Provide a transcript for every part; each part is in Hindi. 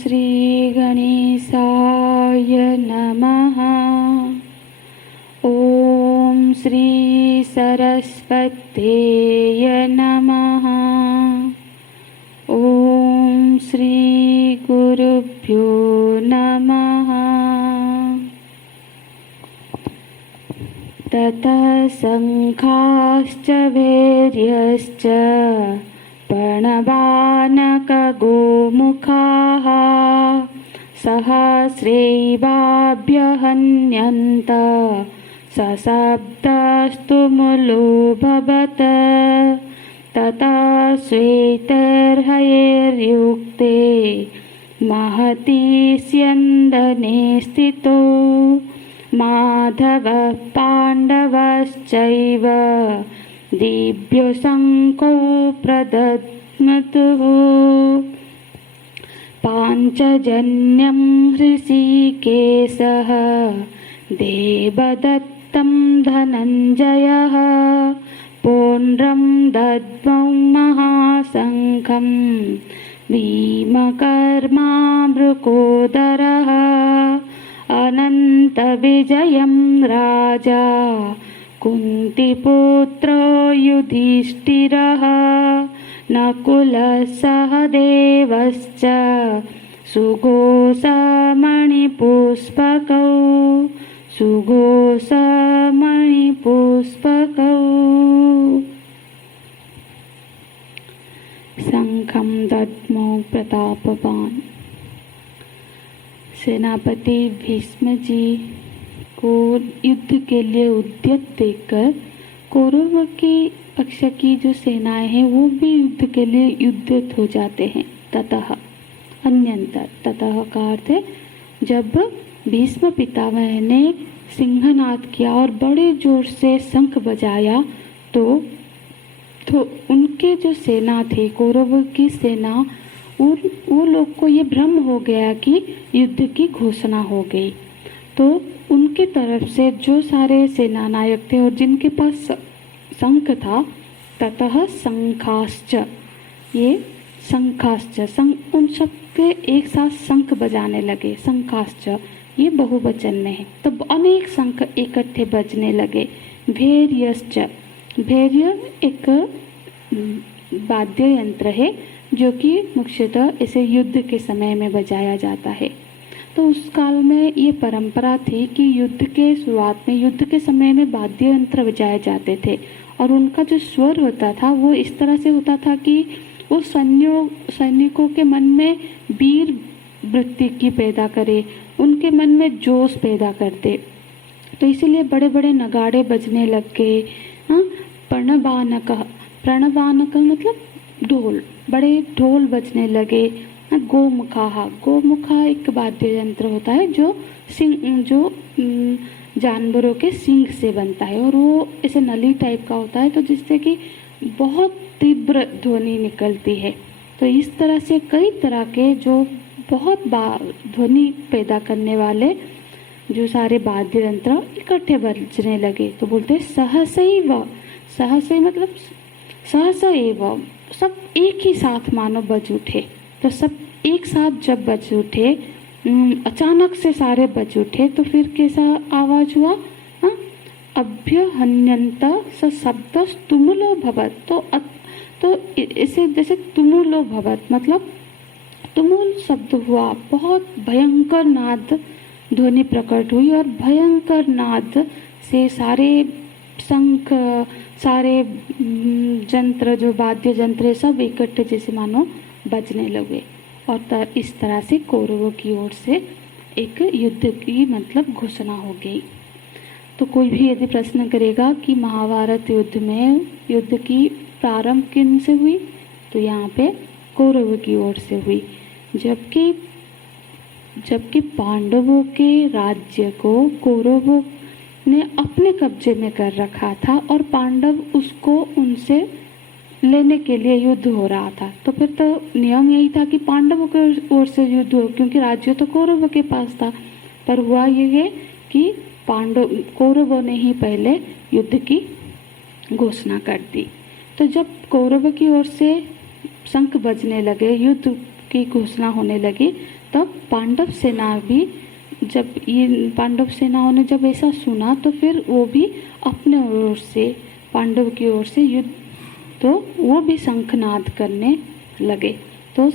श्री गणेशाय नमः। ॐ श्री सरस्वत्यै नमः। ॐ श्री गुरुभ्यो नमः। ततः शङ्खाश्च वैर्यश्च प्रणवानकगोमुखाः सहस्रैवाभ्यहन्यन्त सशब्दस्तुमुलोऽभवत्। ततः श्वेतैर्हयैर्युक्ते महती स्यन्दने स्थितो माधवः पाण्डवश्चैव दिव्यो शङ्खौ प्रदध्मतुः। पाञ्चजन्यं हृषीकेशः देवदत्तं धनञ्जयः पौण्ड्रं दद्मौ महाशङ्खं भीमकर्मा मृकोदरः। अनन्तविजयं राजा कुन्तीपुत्रो युधिष्ठिरः नकुलः सहदेवश्च सुघोषमणिपुष्पकौ शंखं दद्मौ प्रतापवान। सेनापति भीष्म जी को युद्ध के लिए उद्यत देखकर कौरवों के पक्ष की जो सेनाएं हैं वो भी युद्ध के लिए उद्यत हो जाते हैं। ततः अन्यंतर, ततः का अर्थ है जब भीष्म पितामह ने सिंहनाद किया और बड़े जोर से शंख बजाया तो उनके जो सेना थी, कौरवों की सेना, वो लोग को ये भ्रम हो गया कि युद्ध की घोषणा हो गई। तो उनकी तरफ से जो सारे सेनानायक थे और जिनके पास शंख था, ततः शंखाश्च, ये शंखाश्च, उन सब के एक साथ शंख बजाने लगे। शंखाश्च ये बहुवचन में है, तो अनेक शंख इकट्ठे बजने लगे। भैर्यश्च, भैर्य एक वाद्य यंत्र है जो कि मुख्यतः इसे युद्ध के समय में बजाया जाता है। तो उस काल में ये परंपरा थी कि युद्ध के शुरुआत में, युद्ध के समय में वाद्य यंत्र बजाए जाते थे और उनका जो स्वर होता था वो इस तरह से होता था कि वो सैनिकों के मन में वीर वृत्ति की पैदा करे, उनके मन में जोश पैदा कर दे। तो इसीलिए बड़े बड़े नगाड़े बजने लग गए। प्रणवानक, प्रणवानक मतलब ढोल, बड़े ढोल बजने लगे। गोमुखा, गोमुखा एक वाद्य यंत्र होता है जो जानवरों के सींग से बनता है और वो ऐसे नली टाइप का होता है, तो जिससे कि बहुत तीव्र ध्वनि निकलती है। तो इस तरह से कई तरह के जो बहुत ध्वनि पैदा करने वाले जो सारे वाद्य यंत्र इकट्ठे बजने लगे। तो बोलते सहसैव, सहसैव मतलब सहसैव, सब एक ही साथ मानो बज उठे। तो सब एक साथ जब बज उठे, अचानक से सारे बज उठे, तो फिर कैसा आवाज हुआ? अभ्यहन्यन्त शब्द तुमुलो भवत। तो इसे जैसे तुमुलो भवत मतलब तुमुल शब्द हुआ, बहुत भयंकर नाद ध्वनि प्रकट हुई और भयंकर नाद से सारे शंख, सारे यंत्र, जो वाद्य यंत्र सब इकट्ठे जैसे मानो बजने लगे। और इस तरह से कौरवों की ओर से एक युद्ध की मतलब घोषणा हो गई। तो कोई भी यदि प्रश्न करेगा कि महाभारत युद्ध में युद्ध की प्रारंभ किन से हुई, तो यहाँ पे कौरवों की ओर से हुई। जबकि पांडवों के राज्य को कौरवों ने अपने कब्जे में कर रखा था और पांडव उसको उनसे लेने के लिए युद्ध हो रहा था। तो फिर तो नियम यही था कि पांडवों की ओर से युद्ध हो, क्योंकि राज्य तो कौरवों के पास था। पर हुआ ये कि कौरवों ने ही पहले युद्ध की घोषणा कर दी। तो जब कौरवों की ओर से शंख बजने लगे, युद्ध की घोषणा होने लगी, तब पांडव सेना भी, जब ये पांडव सेनाओं ने जब ऐसा सुना तो फिर वो भी अपने ओर से, पांडव की ओर से युद्ध, तो वो भी शंखनाद करने लगे। तो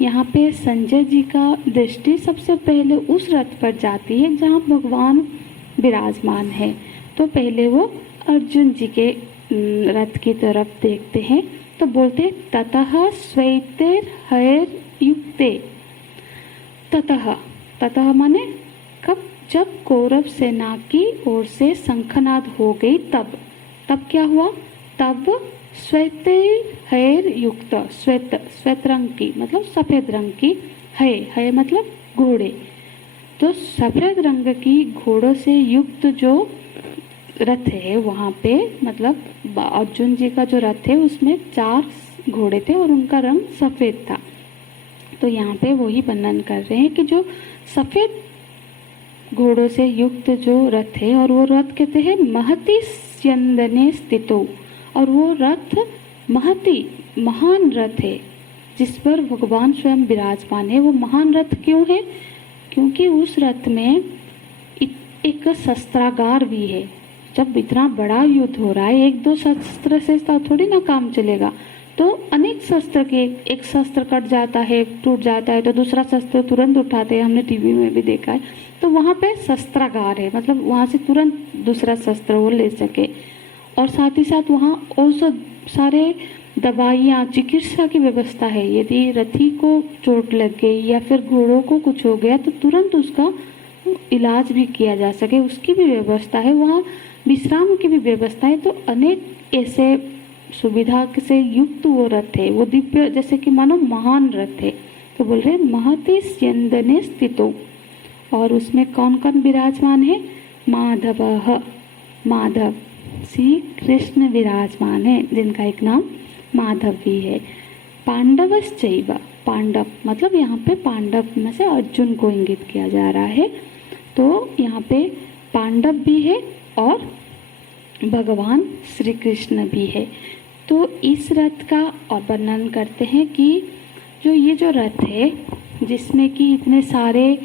यहाँ पे संजय जी का दृष्टि सबसे पहले उस रथ पर जाती है जहाँ भगवान विराजमान है। तो पहले वो अर्जुन जी के रथ की तरफ देखते हैं, तो बोलते ततः स्वैतेर हयर युक्ते। ततः माने कब, जब कौरव सेना की ओर से शंखनाद हो गई तब क्या हुआ, तब श्वेत हयर युक्त, श्वेत रंग की मतलब सफेद रंग की, है मतलब घोड़े, तो सफेद रंग की घोड़ों से युक्त जो रथ है वहाँ पे, मतलब अर्जुन जी का जो रथ है उसमें 4 घोड़े थे और उनका रंग सफेद था। तो यहाँ पे वही वर्णन कर रहे हैं कि जो सफेद घोड़ों से युक्त जो रथ है, और वो रथ कहते हैं महति स्यंदने स्थितो, और वो रथ महति महान रथ है जिस पर भगवान स्वयं विराजमान है। वो महान रथ क्यों है, क्योंकि उस रथ में एक शस्त्रागार भी है। जब इतना बड़ा युद्ध हो रहा है, 1-2 शस्त्र से तो थोड़ी ना काम चलेगा, तो अनेक शस्त्र के, एक शस्त्र कट जाता है, टूट जाता है, तो दूसरा शस्त्र तुरंत उठाते हैं, हमने टीवी में भी देखा है। तो वहाँ पे शस्त्रागार है, मतलब वहाँ से तुरंत दूसरा शस्त्र वो ले सके। और साथ ही साथ वहाँ औषध, सारे दवाइयाँ, चिकित्सा की व्यवस्था है। यदि रथी को चोट लग गई या फिर घोड़ों को कुछ हो गया तो तुरंत उसका इलाज भी किया जा सके, उसकी भी व्यवस्था है। वहाँ विश्राम की भी व्यवस्था है। तो अनेक ऐसे सुविधा से युक्त वो रथ है, वो दिव्य, जैसे कि मानो महान रथ है। तो बोल रहे महति स्यंदने स्थितो, और उसमें कौन कौन विराजमान है, माधव श्री कृष्ण विराजमान है, जिनका एक नाम माधव भी है। पांडवश्चैव, पांडव मतलब यहाँ पे पांडव में से अर्जुन को इंगित किया जा रहा है। तो यहाँ पे पांडव भी है और भगवान श्री कृष्ण भी है। तो इस रथ का और वर्णन करते हैं कि जो रथ है जिसमें कि इतने सारे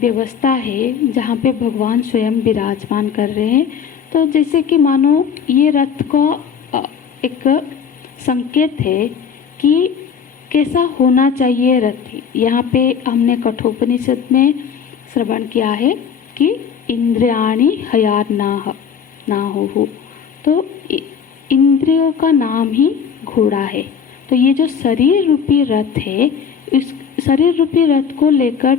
व्यवस्था है, जहाँ पे भगवान स्वयं विराजमान कर रहे हैं। तो जैसे कि मानो ये रथ का एक संकेत है कि कैसा होना चाहिए रथ। यहाँ पे हमने कठोपनिषद में श्रवण किया है कि इंद्रियाणि हयार ना हो, तो इंद्रियों का नाम ही घोड़ा है। तो ये जो शरीर रूपी रथ है, इस शरीर रूपी रथ को लेकर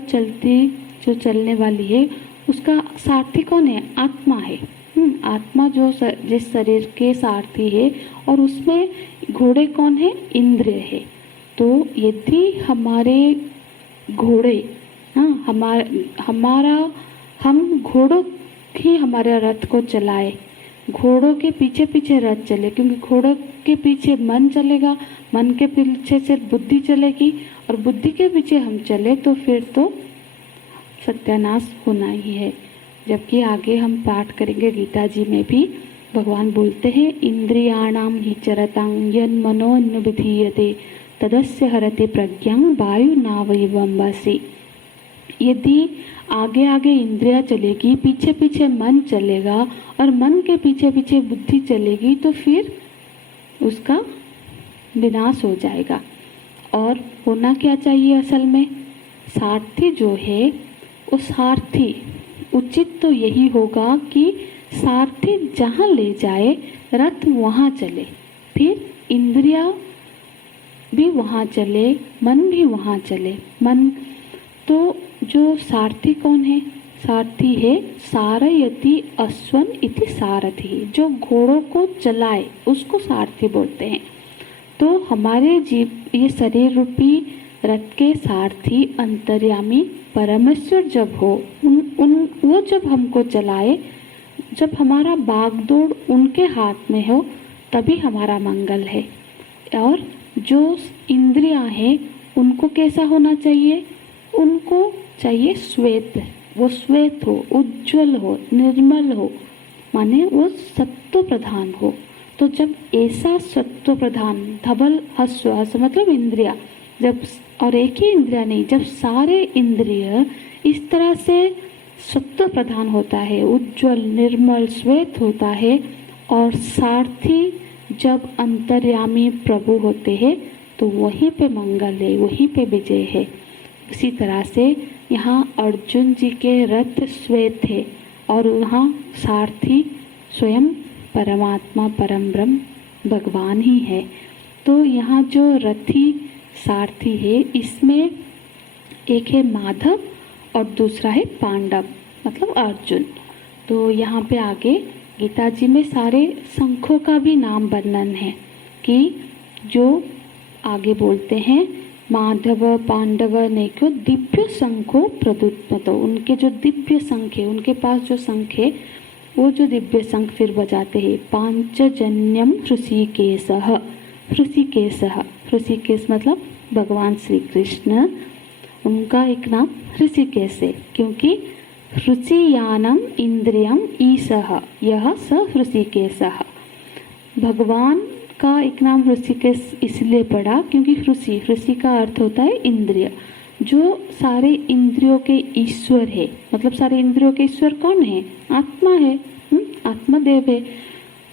जो चलने वाली है, उसका सारथी कौन है, आत्मा है। आत्मा जो जिस शरीर के सारथी है, और उसमें घोड़े कौन है, इंद्रिय है। तो यदि हमारे घोड़े, हम घोड़ों ही हमारे रथ को चलाए, घोड़ों के पीछे पीछे रथ चले, क्योंकि घोड़ों के पीछे मन चलेगा, मन के पीछे से बुद्धि चलेगी, और बुद्धि के पीछे हम चले तो फिर तो सत्यानाश होना ही है। जबकि आगे हम पाठ करेंगे गीता जी में भी भगवान बोलते हैं, इंद्रियाणाम हि चरतां यन मनोन्विधीयते तदस्य हरते प्रज्ञां वायु नावयवं वासी। यदि आगे आगे इंद्रिया चलेगी, पीछे पीछे मन चलेगा, और मन के पीछे पीछे बुद्धि चलेगी, तो फिर उसका विनाश हो जाएगा। और होना क्या चाहिए असल में, सारथी जो है वो सारथी, उचित तो यही होगा कि सारथी जहाँ ले जाए रथ वहाँ चले, फिर इंद्रिया भी वहाँ चले, मन भी वहाँ चले। मन तो जो सारथी कौन है, सारथी है सारयति अश्वन इति सारथी, जो घोड़ों को चलाए उसको सारथी बोलते हैं। तो हमारे जीव ये शरीर रूपी रथ के सारथी अंतर्यामी परमेश्वर जब हो, वो जब हमको चलाए, जब हमारा बागडोर उनके हाथ में हो, तभी हमारा मंगल है। और जो इंद्रियां हैं उनको कैसा होना चाहिए, उनको चाहिए श्वेत, वो श्वेत हो, उज्जवल हो, निर्मल हो, माने वो सत्व प्रधान हो। तो जब ऐसा सत्व प्रधान धवल हस्व मतलब इंद्रिया जब और एक ही इंद्रिय नहीं, जब सारे इंद्रिय इस तरह से सत्व प्रधान होता है, उज्जवल निर्मल श्वेत होता है, और सारथी जब अंतर्यामी प्रभु होते हैं तो वहीं पे मंगल है, वहीं पे विजय है। उसी तरह से यहाँ अर्जुन जी के रथ श्वेत है और वहाँ सारथी स्वयं परमात्मा परम ब्रह्म भगवान ही है। तो यहाँ जो रथी सारथी है, इसमें एक है माधव और दूसरा है पांडव, मतलब अर्जुन। तो यहाँ पे आगे गीता जी में सारे शंखों का भी नाम वर्णन है कि जो आगे बोलते हैं माधव पांडव ने क्यों दिव्य शंखो प्रदुत्पतो, उनके जो दिव्य शंख है, उनके पास जो शंख है वो जो दिव्य शंख फिर बजाते हैं। पांचजन्यम ऋषिकेशः, ऋषिकेशः, ऋषिकेश मतलब भगवान श्री कृष्ण, उनका एक नाम ऋषिकेश है क्योंकि ऋषियानम इंद्रियम ईशः यह स ऋषिकेशः। भगवान का एक नाम ऋषिकेश इसलिए पड़ा क्योंकि ऋषि का अर्थ होता है इंद्रिय, जो सारे इंद्रियों के ईश्वर है। मतलब सारे इंद्रियों के ईश्वर कौन है? आत्मा है, आत्मदेव है,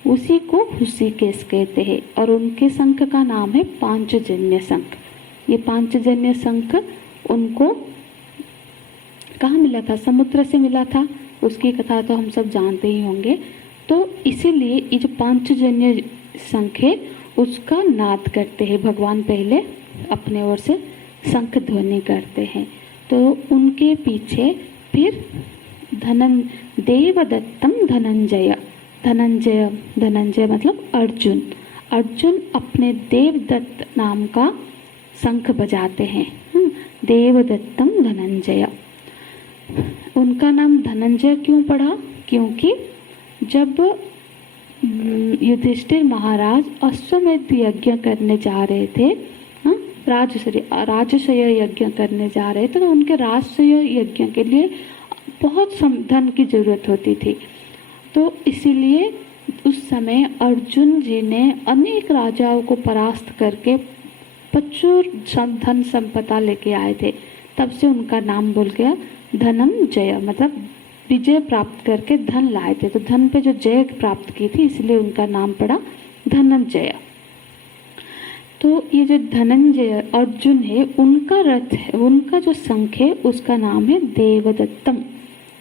उसी को ऋषिकेश कहते हैं। और उनके शंख का नाम है पांचजन्य शंख। ये पांचजन्य शंख उनको कहाँ मिला था? समुद्र से मिला था। उसकी कथा तो हम सब जानते ही होंगे। तो इसीलिए ये जो पांचजन्य शंख है उसका नाद करते हैं भगवान, पहले अपने ओर से शंख ध्वनि करते हैं। तो उनके पीछे फिर देवदत्तम धनंजय, धनंजय मतलब अर्जुन, अर्जुन अपने देवदत्त नाम का शंख बजाते हैं। देवदत्तम धनंजय, उनका नाम धनंजय क्यों पड़ा? क्योंकि जब युधिष्ठिर महाराज अश्वमेध यज्ञ करने जा रहे थे, राजसूय यज्ञ करने जा रहे थे, तो उनके राजसूय यज्ञ के लिए बहुत धन की जरूरत होती थी। तो इसीलिए उस समय अर्जुन जी ने अनेक राजाओं को परास्त करके प्रचुर धन संपदा लेके आए थे। तब से उनका नाम बोल गया धनंजय, मतलब विजय प्राप्त करके धन लाए थे। तो धन पे जो जय प्राप्त की थी इसलिए उनका नाम पड़ा धनंजय। तो ये जो धनंजय अर्जुन है, उनका रथ है, उनका जो शंख है उसका नाम है देवदत्तम।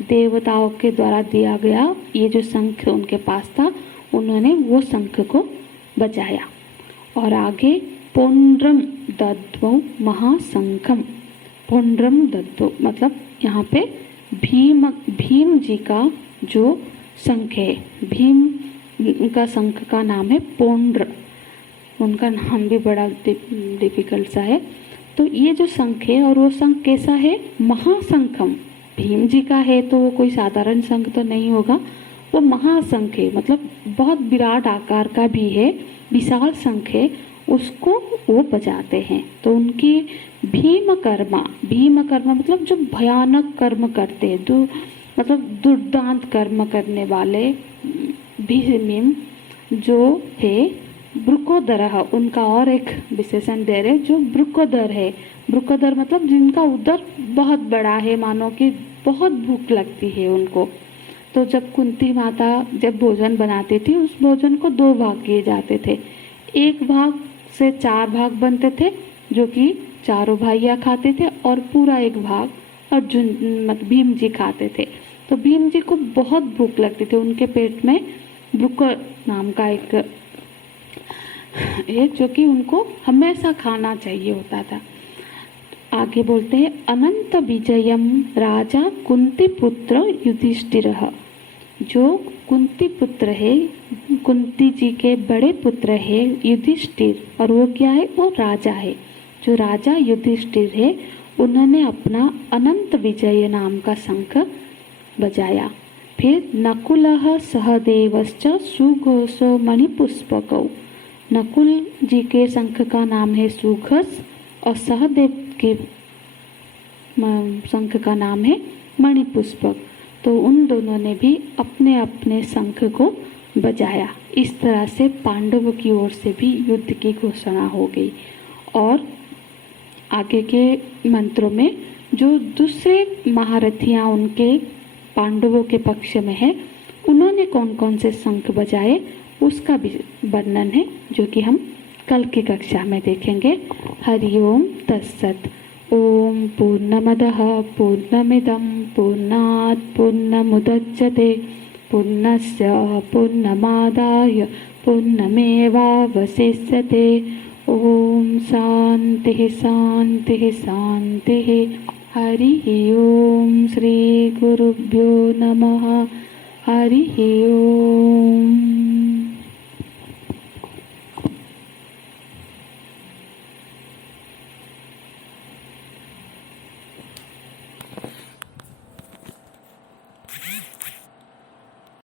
देवताओं के द्वारा दिया गया ये जो शंख उनके पास था, उन्होंने वो शंख को बजाया। और आगे पौंड्रम दद्मौ महाशंखम, पौंड्रम दद्दो मतलब यहाँ पे भीम जी का जो शंख है, भीम का शंख का नाम है पौंड्र। उनका नाम भी बड़ा डिफिकल्ट सा है। तो ये जो शंख है, और वो शंख कैसा है? महाशंखम, भीम जी का है तो वो कोई साधारण शंख तो नहीं होगा, वो महाशंख है, मतलब बहुत विराट आकार का भी है, विशाल शंख है, उसको वो बजाते हैं। तो उनकी भीम कर्मा मतलब जो भयानक कर्म करते हैं, मतलब दुर्दांत कर्म करने वाले भीम जो है ब्रुकोदरः, उनका और एक विशेषण दे रहे जो ब्रुकोदर है। ब्रुकोदर मतलब जिनका उदर बहुत बड़ा है, मानो कि बहुत भूख लगती है उनको। तो जब कुंती माता जब भोजन बनाती थी, उस भोजन को 2 भाग किए जाते थे। एक भाग से 4 भाग बनते थे जो कि चारों भाइयाँ खाते थे, और पूरा एक भाग अर्जुन मतलब भीम जी खाते थे। तो भीम जी को बहुत भूख लगती थी, उनके पेट में ब्रुको नाम का एक है जो कि उनको हमेशा खाना चाहिए होता था। आगे बोलते हैं अनंत विजयम राजा कुंती पुत्र युधिष्ठिरः, जो कुंती पुत्र है, कुंती जी के बड़े पुत्र है युधिष्ठिर, और वो क्या है? वो राजा है। जो राजा युधिष्ठिर है, उन्होंने अपना अनंत विजय नाम का शंख बजाया। फिर नकुलः सहदेवश्च सुघोषो मणिपुष्पकौ, नकुल जी के शंख का नाम है सुघोष, और सहदेव के शंख का नाम है मणिपुष्पक। तो उन दोनों ने भी अपने अपने शंख को बजाया। इस तरह से पांडवों की ओर से भी युद्ध की घोषणा हो गई। और आगे के मंत्रों में जो दूसरे महारथियां उनके पांडवों के पक्ष में है, उन्होंने कौन कौन से शंख बजाए उसका भी वर्णन है, जो कि हम कल की कक्षा में देखेंगे। हरिओम तत्सत। ओम पूर्णमदः पूर्णमिदं पूर्णात् पूर्णमुदच्यते पूर्णस्य पूर्णमादाय पूर्णमेवावशिष्यते। ओम शांति शांति शांति। हरि ओम। श्री गुरुभ्यो नमः। हरि ओम।